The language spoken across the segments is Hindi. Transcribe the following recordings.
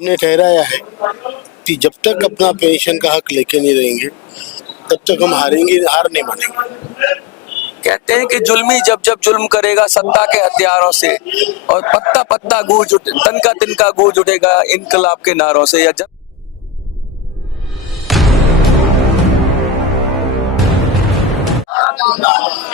ने ठहराया है कि जब तक अपना पेंशन का हक लेके नहीं रहेंगे तब तक हम हार नहीं मानेंगे। कहते हैं कि जुल्मी जब जब जुल्म करेगा सत्ता के हथियारों से और पत्ता पत्ता गूंज उठे, तनका तिनका गूंज उठेगा इनकलाब के नारों से। या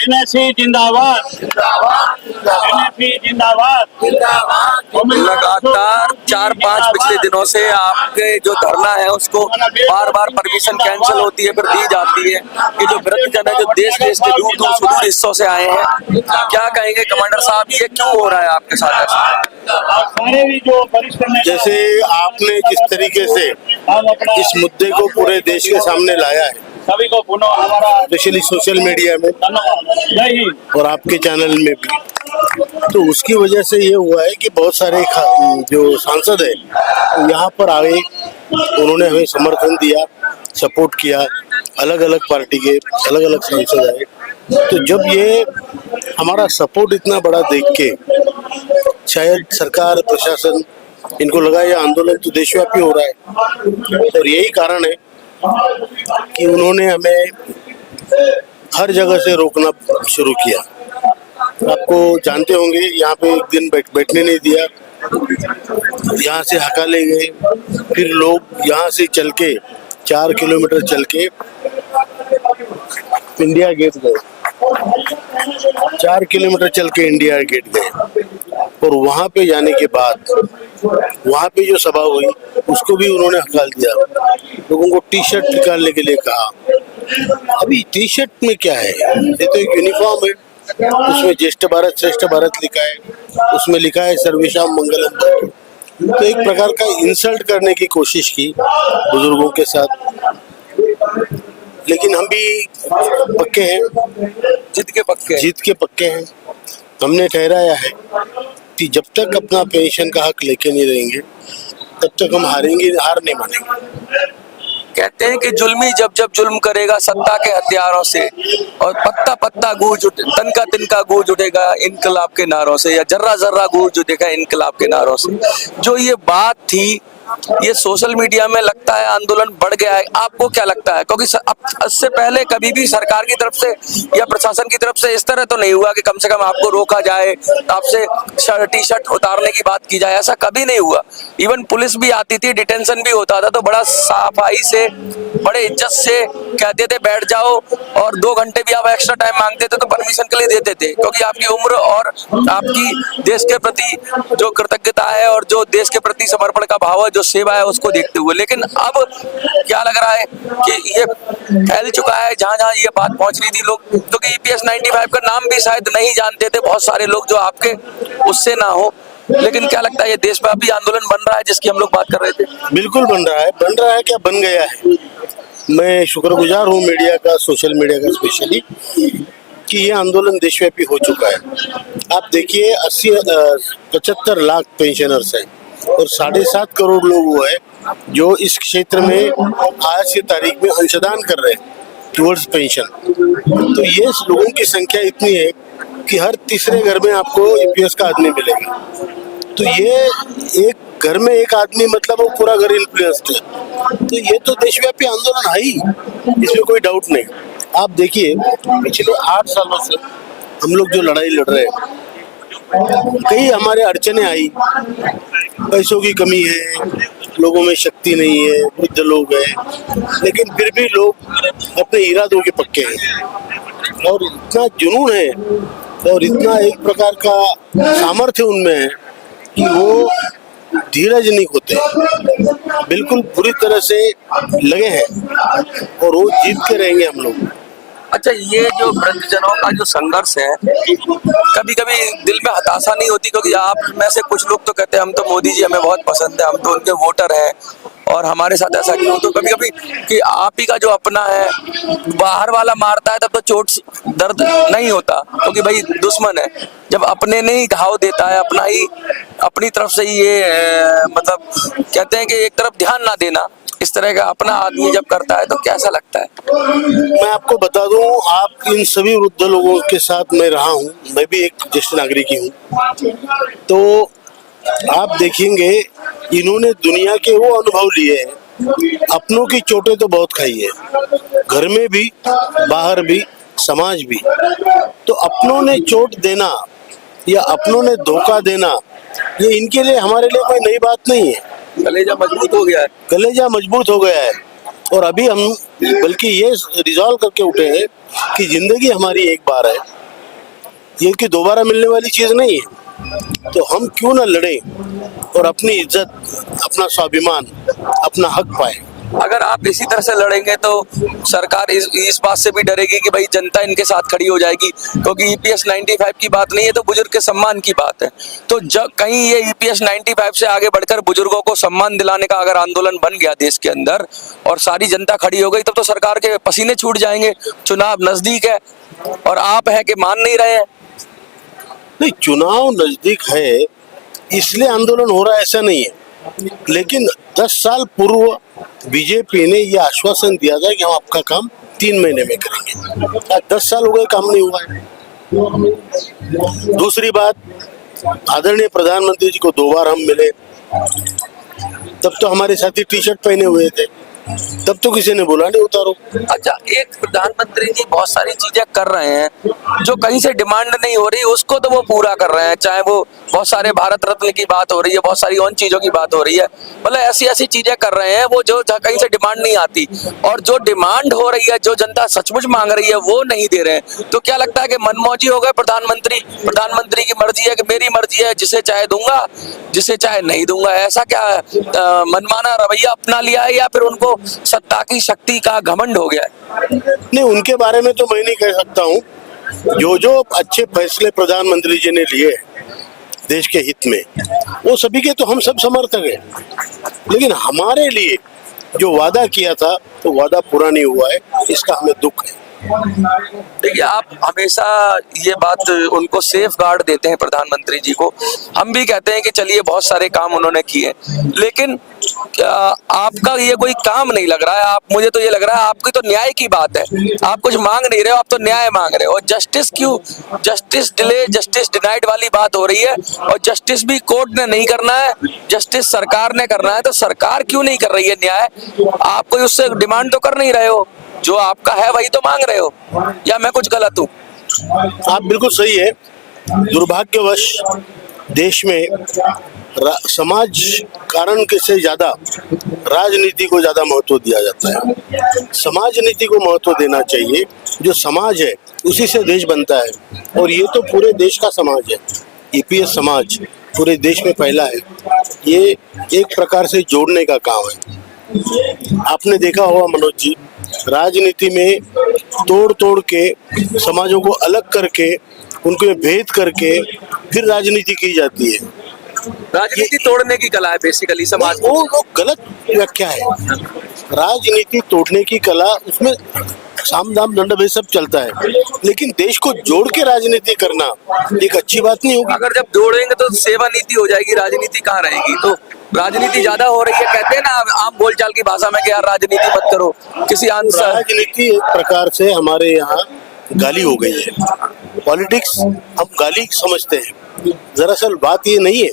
एनएससी जिंदाबाद, एनएससी जिंदाबाद। लगातार 4-5 पिछले दिनों से आपके जो धरना है उसको बार बार परमिशन कैंसिल होती है, फिर दी जाती है। ये जो वृद्धजन है जो देश देश के दूर दूर सुदूर हिस्सों से आए हैं, क्या कहेंगे कमांडर साहब, ये क्यों हो रहा है आपके साथ ऐसा? सारे भी जो वरिष्ठ जैसे आपने जिस तरीके से इस मुद्दे को पूरे देश के सामने लाया है, सभी को पुनः हमारा स्पेशली सोशल मीडिया में जय हिंद और आपके चैनल में भी, तो उसकी वजह से ये हुआ है कि बहुत सारे जो सांसद है यहाँ पर आए, उन्होंने हमें समर्थन दिया, सपोर्ट किया। अलग अलग पार्टी के अलग अलग सांसद आए, तो जब ये हमारा सपोर्ट इतना बड़ा देख के शायद सरकार प्रशासन इनको लगा ये आंदोलन तो देशव्यापी हो रहा है, और यही कारण है कि उन्होंने हमें हर जगह से रोकना शुरू किया। आपको जानते होंगे यहाँ पे एक दिन बैठने नहीं दिया, यहाँ से हकाले गए, फिर लोग यहाँ से चल के 4 किलोमीटर चल के इंडिया गेट गए, 4 किलोमीटर चल के इंडिया गेट गए, और वहाँ पे जाने के बाद वहाँ पे जो सभा हुई उसको भी उन्होंने हकाल दिया। लोगों को टी शर्ट निकालने के लिए कहा। अभी टी शर्ट में क्या है, ये तो एक यूनिफॉर्म है, उसमें ज्येष्ठ भारत श्रेष्ठ भारत लिखा है, उसमें लिखा है सर्वेशाम मंगलम। तो एक प्रकार का इंसल्ट करने की कोशिश की बुजुर्गों के साथ, लेकिन हम भी पक्के हैं, जीत के पक्के हैं। हमने ठहराया है कि जब तक अपना पेंशन का हक लेके नहीं रहेंगे तब तक हम हार नहीं मानेंगे। कहते हैं कि जुल्मी जब जब जुल्म करेगा सत्ता के हथियारों से और पत्ता पत्ता गूंज उठे, तनका तिनका गूंज उठेगा इनकलाब के नारों से, या जर्रा जर्रा गूंज उठेगा इनकलाब के नारों से। जो ये बात थी, ये सोशल मीडिया में लगता है आंदोलन बढ़ गया है। आपको क्या लगता है? क्योंकि इससे पहले कभी भी सरकार की तरफ से या प्रशासन की तरफ से इस तरह तो नहीं हुआ कि कम से कम आपको रोका जाए, आपसे टी शर्ट उतारने की बात की जाए, ऐसा कभी नहीं हुआ। इवन पुलिस भी आती थी, डिटेंशन भी होता था, तो बड़ा सफाई से, बड़े इज्जत से कहते थे बैठ जाओ, और 2 घंटे भी आप एक्स्ट्रा टाइम मांगते थे तो परमिशन के लिए देते थे, क्योंकि आपकी उम्र और आपकी देश के प्रति जो कृतज्ञता है और जो देश के प्रति समर्पण का भाव है, जो सेवा है, उसको देखते हुए। लेकिन अब क्या लग रहा है कि ये फैल चुका है, जहां जहां ये बात पहुंच रही थी, लोग क्योंकि EPS 95 का नाम भी शायद नहीं जानते थे बहुत सारे लोग, जो आपके उससे ना हो। लेकिन क्या लगता है ये देशव्यापी आंदोलन बन रहा है जिसकी हम लोग बात कर रहे थे? बिल्कुल बन रहा है, क्या बन गया है। मैं शुक्रगुजार हूँ मीडिया का, सोशल मीडिया का स्पेशली, कि ये आंदोलन देशव्यापी हो चुका है। आप देखिए 75 लाख पेंशनर्स हैं और 7.5 करोड़ लोग वो है जो इस क्षेत्र में आज की तारीख में अंशदान कर रहे हैं टुवर्ड्स पेंशन। तो ये लोगों की संख्या इतनी है कि हर तीसरे घर में आपको EPS का आदमी मिलेगा। तो ये एक घर में एक आदमी मतलब वो पूरा घर इन्फ्लुएंस्ड है। तो ये तो देशव्यापी आंदोलन है ही, इसमें कोई डाउट नहीं। आप देखिए पिछले 8 सालों से हम लोग जो लड़ाई लड़ रहे हैं, कई हमारे अड़चने आई, पैसों की कमी है, लोगों में शक्ति नहीं है, वृद्ध लोग हैं, लेकिन फिर भी लोग अपने इरादों के पक्के हैं, और इतना जुनून है और इतना एक प्रकार का सामर्थ्य उनमें है कि वो धीरज नहीं होते, बिल्कुल पूरी तरह से लगे हैं, और वो जीत के रहेंगे हम लोग। अच्छा, ये जो वृद्धजनों का जो संघर्ष है, कभी कभी दिल में हताशा नहीं होती? क्योंकि आप में से कुछ लोग तो कहते हैं हम तो मोदी जी हमें बहुत पसंद है, हम तो उनके वोटर हैं, और हमारे साथ ऐसा क्यों? तो कभी कभी कि आप ही का जो अपना है, बाहर वाला मारता है तब तो चोट दर्द नहीं होता, क्योंकि भाई दुश्मन है। जब अपने ने ही घाव देता है, अपना ही अपनी तरफ से ही ये मतलब कहते हैं कि एक तरफ ध्यान ना देना, इस तरह का अपना आदमी जब करता है तो कैसा लगता है? मैं आपको बता दूं, आप इन सभी वृद्ध लोगों के साथ मैं रहा हूं, मैं भी एक ज्येष्ठ नागरिक ही हूं। तो आप देखेंगे इन्होंने दुनिया के वो अनुभव लिए हैं, अपनों की चोटें तो बहुत खाई है, घर में भी बाहर भी समाज भी। तो अपनों ने चोट देना या अपनों ने धोखा देना, ये इनके लिए हमारे लिए कोई नई बात नहीं है। कलेजा मजबूत हो गया है। कलेजा मजबूत हो गया है और अभी हम बल्कि ये रिजॉल्व करके उठे हैं कि जिंदगी हमारी एक बार है, ये कि दोबारा मिलने वाली चीज नहीं है। तो हम क्यों ना लड़ें और अपनी इज्जत, अपना स्वाभिमान, अपना हक पाए। अगर आप इसी तरह से लड़ेंगे तो सरकार इस बात से भी डरेगी कि भाई जनता इनके साथ खड़ी हो जाएगी, क्योंकि ईपीएस 95 की बात नहीं है, तो बुजुर्ग के सम्मान की बात है। तो जब कहीं ये ईपीएस 95 से आगे बढ़कर बुजुर्गों को सम्मान दिलाने का अगर आंदोलन बन गया देश के अंदर और सारी जनता खड़ी हो गई, तब तो सरकार के पसीने छूट जाएंगे। चुनाव नजदीक है और आप है कि मान नहीं रहे हैं। नहीं, चुनाव नजदीक है इसलिए आंदोलन हो रहा है ऐसा नहीं है, लेकिन 10 साल पूर्व बीजेपी ने यह आश्वासन दिया था कि हम आपका काम 3 महीने में करेंगे। आज 10 साल हो गए, काम नहीं हुआ है। दूसरी बात, आदरणीय प्रधानमंत्री जी को 2 बार हम मिले, तब तो हमारे साथी टी शर्ट पहने हुए थे, तब तो किसी ने बोला नहीं उतारो। अच्छा, एक प्रधानमंत्री जी बहुत सारी चीजें कर रहे हैं जो कहीं से डिमांड नहीं हो रही, उसको तो वो पूरा कर रहे हैं। चाहे वो बहुत सारे भारत रत्न की बात हो रही है, बहुत सारी और चीजों की बात हो रही है, मतलब ऐसी ऐसी चीजें कर रहे हैं वो जो कहीं से डिमांड नहीं आती। और जो डिमांड हो रही है, जो जनता सचमुच मांग रही है, वो नहीं दे रहे हैं। तो क्या लगता है कि मनमौजी हो गए प्रधानमंत्री की मर्जी है कि मेरी मर्जी है, जिसे चाहे दूंगा, जिसे चाहे नहीं दूंगा। ऐसा क्या मनमाना रवैया अपना लिया है या फिर उनको सत्ता की शक्ति का घमंड हो गया है? नहीं, उनके बारे में तो मैं नहीं कह सकता हूँ। जो अच्छे फैसले प्रधानमंत्री जी ने लिए देश के हित में, वो सभी के तो हम सब समर्थक हैं, लेकिन हमारे लिए जो वादा किया था तो वादा पूरा नहीं हुआ है, इसका हमें दुख है। देखिए, आप हमेशा ये बात उनको सेफ गार्ड देते हैं प्रधानमंत्री जी को। हम भी कहते हैं कि चलिए बहुत सारे काम उन्होंने किए, लेकिन आपका ये कोई काम नहीं लग रहा है। मुझे तो ये लग रहा है आपकी तो न्याय की बात है, आप कुछ मांग नहीं रहे हो, आप तो न्याय मांग रहे हो। और जस्टिस क्यों, जस्टिस डिले, जस्टिस डिनाइड वाली बात हो रही है, और जस्टिस भी कोर्ट ने नहीं करना है, जस्टिस सरकार ने करना है। तो सरकार क्यों नहीं कर रही है न्याय? आप कोई उससे डिमांड तो कर नहीं रहे हो, जो आपका है वही तो मांग रहे हो, या मैं कुछ गलत हूँ? आप बिल्कुल सही है। दुर्भाग्यवश देश में समाज कारण के से ज्यादा राजनीति को ज्यादा महत्व दिया जाता है। समाज नीति को महत्व देना चाहिए। जो समाज है उसी से देश बनता है, और ये तो पूरे देश का समाज है। ईपीएस समाज पूरे देश में फैला है, ये एक प्रकार से जोड़ने का काम है। आपने देखा होगा मनोज जी, राजनीति में तोड़ तोड़ के समाजों को अलग करके उनको भेद करके फिर राजनीति की जाती है। राजनीति तोड़ने की कला है बेसिकली समाज। वो गलत व्याख्या है। राजनीति तोड़ने की कला, उसमें साम दाम दंड भेद सब चलता है, लेकिन देश को जोड़ के राजनीति करना एक अच्छी बात नहीं होगी। अगर जब जोड़ेंगे तो सेवा नीति हो जाएगी, राजनीति कहाँ रहेगी? तो राजनीति ज्यादा हो रही है, कहते हैं ना आम बोलचाल की भाषा में कि यार राजनीति मत करो किसी आंसर। राजनीति एक प्रकार से हमारे यहाँ गाली हो गई है। पॉलिटिक्स हम गाली समझते हैं, दरअसल बात ये नहीं है,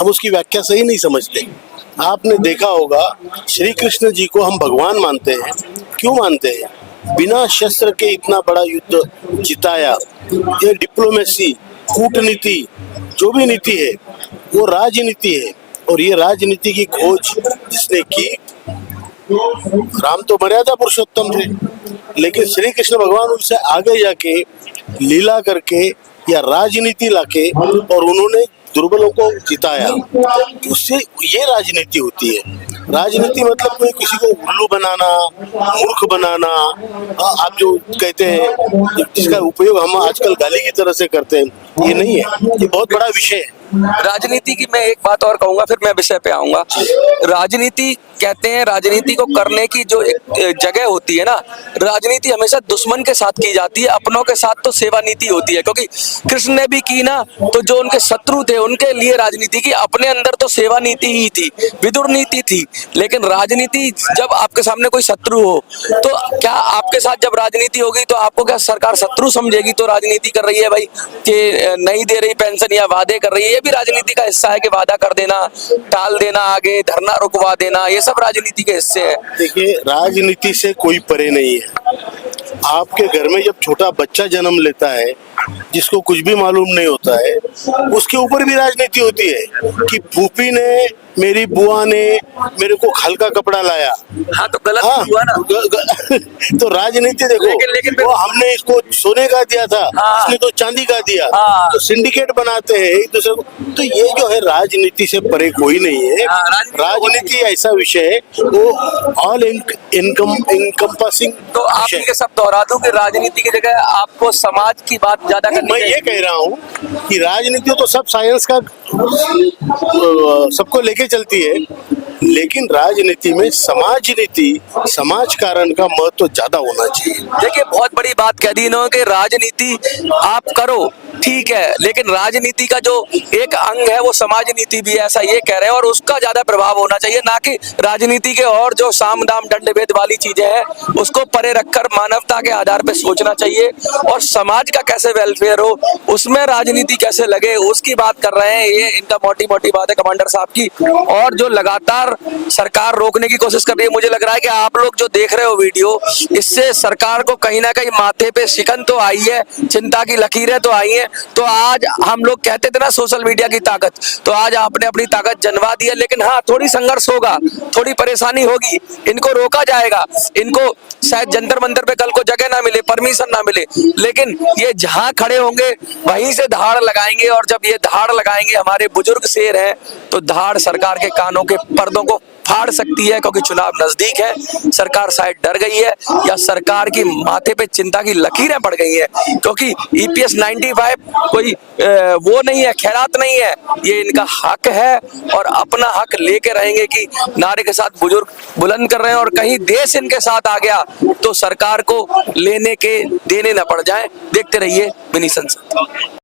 हम उसकी व्याख्या सही नहीं समझते। आपने देखा होगा श्री कृष्ण जी को हम भगवान मानते हैं। क्यों मानते हैं? बिना शस्त्र के इतना बड़ा युद्ध जिताया। ये डिप्लोमेसी, कूटनीति, जो भी नीति है वो राजनीति है, और ये राजनीति की खोज जिसने की, राम तो मर्यादा पुरुषोत्तम थे, लेकिन श्री कृष्ण भगवान उनसे आगे जाके लीला करके या राजनीति लाके और उन्होंने दुर्बलों को जिताया। उससे ये राजनीति होती है। राजनीति मतलब कोई किसी को उल्लू बनाना, मूर्ख बनाना, आप जो कहते हैं जिसका उपयोग हम आजकल गाली की तरह से करते हैं, ये नहीं है। ये बहुत बड़ा विषय है। राजनीति की मैं एक बात और कहूंगा, फिर मैं विषय पे आऊंगा। राजनीति कहते हैं, राजनीति को करने की जो एक जगह होती है ना, राजनीति हमेशा दुश्मन के साथ की जाती है, अपनों के साथ तो सेवा नीति होती है। क्योंकि कृष्ण ने भी की ना, तो जो उनके शत्रु थे उनके लिए राजनीति की, अपने अंदर तो सेवा नीति ही थी, विदुर नीति थी। लेकिन राजनीति, जब आपके सामने कोई शत्रु हो, तो क्या आपके साथ जब राजनीति होगी तो आपको क्या सरकार शत्रु समझेगी? तो राजनीति कर रही है भाई कि नहीं दे रही पेंशन या वादे कर रही है, ये भी राजनीति का हिस्सा है कि वादा कर देना, टाल देना, आगे धरना रुकवा देना, ये सब राजनीति के हिस्से हैं। देखिए, राजनीति से कोई परे नहीं है। आपके घर में जब छोटा बच्चा जन्म लेता है, जिसको कुछ भी मालूम नहीं होता है, उसके ऊपर भी राजनीति होती है कि फूफी ने, मेरी बुआ ने मेरे को हल्का कपड़ा लाया। हाँ तो गलत हाँ, हुआ ना। तो राजनीति देखो, लेकिन वो हमने इसको सोने का दिया था, हाँ। इसने तो चांदी का दिया, हाँ। तो सिंडिकेट बनाते हैं एक दूसरे को। तो ये जो है राजनीति से परे कोई नहीं है। हाँ, राजनीति ऐसा विषय है, वो ऑल इनकम्पासिंग। तो आप ये सब दोहरा दूं कि राजनीति की जगह आपको समाज की बात ज्यादा करनी मैं ये चाहिए। कह रहा हूँ कि राजनीति तो सब साइंस का सबको लेके चलती है, लेकिन राजनीति में समाज नीति, समाज कारण का महत्व ज्यादा होना चाहिए। देखिए, बहुत बड़ी बात कह दी इन्होंने कि राजनीति आप करो ठीक है, लेकिन राजनीति का जो एक अंग है वो समाज नीति भी है, ऐसा ये कह रहे हैं, और उसका ज्यादा प्रभाव होना चाहिए, ना कि राजनीति के और जो साम दाम दंड भेद वाली चीजें हैं उसको परे रखकर मानवता के आधार पे सोचना चाहिए, और समाज का कैसे वेलफेयर हो उसमें राजनीति कैसे लगे उसकी बात कर रहे हैं। ये इनका मोटी मोटी बात है कमांडर साहब की। और जो लगातार सरकार रोकने की कोशिश कर रही है, मुझे लग रहा है कि आप लोग जो देख रहे हो वीडियो, इससे सरकार को कहीं ना कहीं माथे पे शिकन तो आई है, चिंता की लकीरें तो आई है। तो आज हम लोग कहते थे ना सोशल मीडिया की ताकत, तो आज आपने अपनी ताकत जनवा दी है, लेकिन हाँ थोड़ी संघर्ष होगा, थोड़ी परेशानी होगी, इनको रोका जाएगा, इनको शायद जंतर मंतर पे कल को जगह ना मिले, परमिशन ना मिले, लेकिन ये जहां खड़े होंगे वहीं से धाड़ लगाएंगे, और जब ये धाड़ लगाएंगे, हमारे बुजुर्ग शेर हैं, तो धाड़ सरकार के कानों के पर्दों को फाड़ सकती है, क्योंकि चुनाव नजदीक है। सरकार शायद डर गई है, या सरकार की माथे पे चिंता की लकीरें पड़ गई है, क्योंकि EPS 95 कोई वो नहीं है, खैरात नहीं है, ये इनका हक है, और अपना हक लेके रहेंगे कि नारे के साथ बुजुर्ग बुलंद कर रहे हैं, और कहीं देश इनके साथ आ गया तो सरकार को लेने के देने न पड़ जाए। देखते रहिए मिनी संसद।